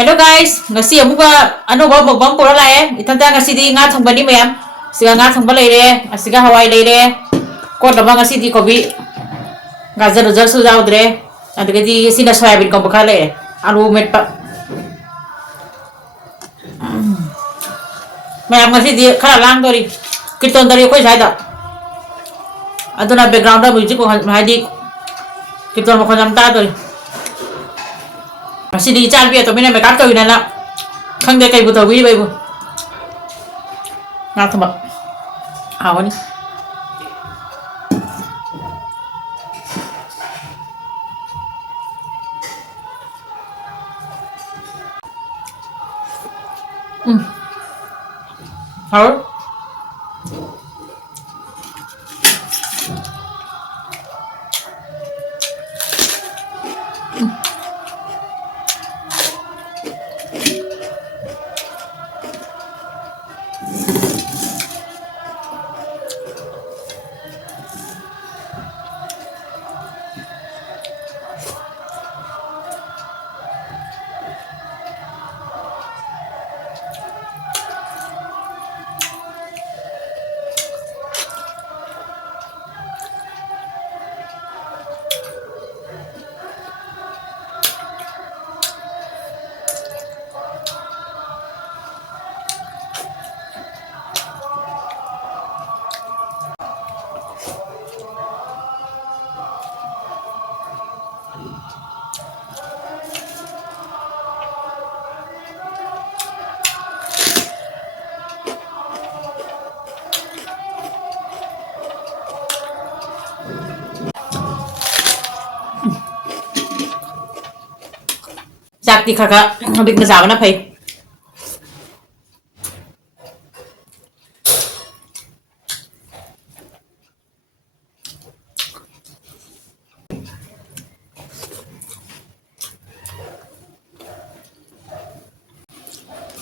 Hello guys, ngasi amuka ano ba magbang pura lae. Itanda ngasi di nga thong bani mayam. Siga nga thong balai re, asiga hawai lai re. Ko daba ngasi di kobi gajar jar su jaw dre. Adga di sina soyabin ko bakale. Alu met pa. Mayam ngasi di khala lang dori. Kirton dari ko saida. Aduna background da music ko hadi kirton mo ko namta dori. Ngasi di chan bi to mina make up to ina na. Khang de kai bu to bi bai bu. Nga thong ba. Awani. Hả? Giặc thì khả khả Bịch mà giáo nó phải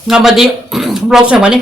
Ngâm đi Vlog xem vào đi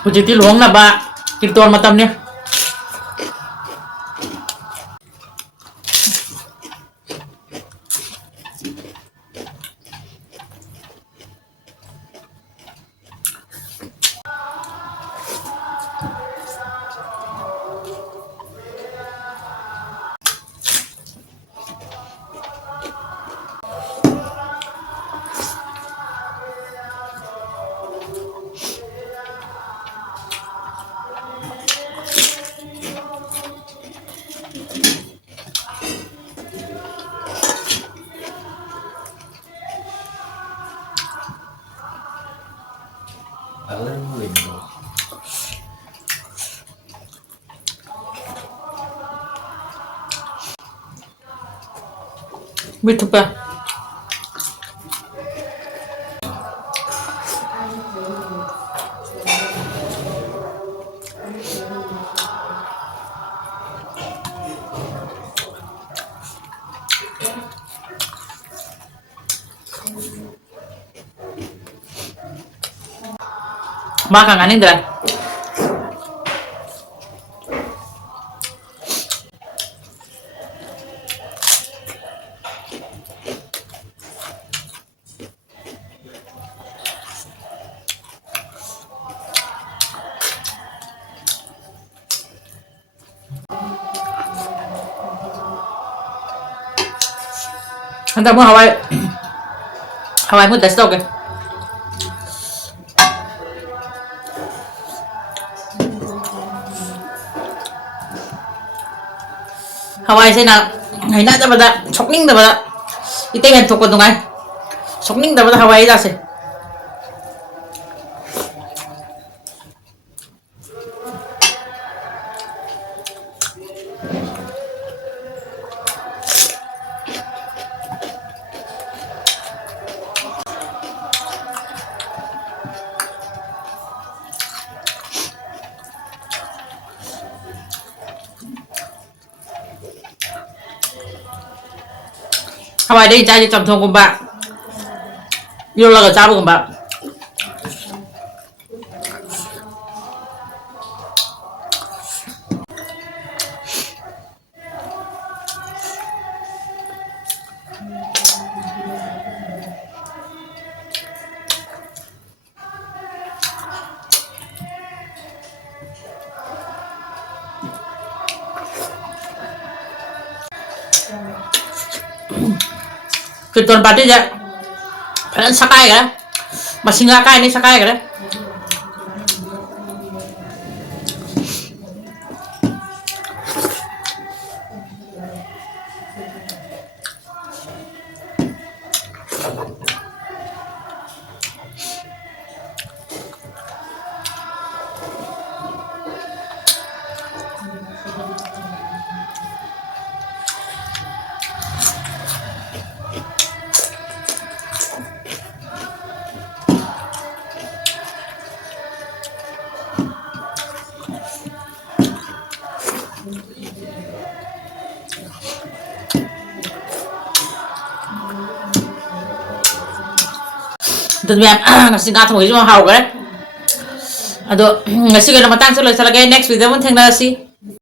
Hujiti luang na ba Kirtuan matamnya Alam mo rin mo. Bit pa Maka nga nindra Handa mo hawai Hawai mo test okay ꯍꯋꯥꯏꯁꯤꯅ ꯍꯩꯅꯗꯕꯗ ꯁꯣꯛꯅꯤꯡꯗꯕꯗ 이때 한 독고 동안 속닝다보다 하와이 자세 하와이에 짜지 짬통국밥 이럴라가 짜부국밥 그 돈 받으자 phải sakai kìa mà sinh ra cái này sakai kìa đấy ngasi nga thong hijma haw gare ado ngasi ga matang chalo chalage next video mun thengna si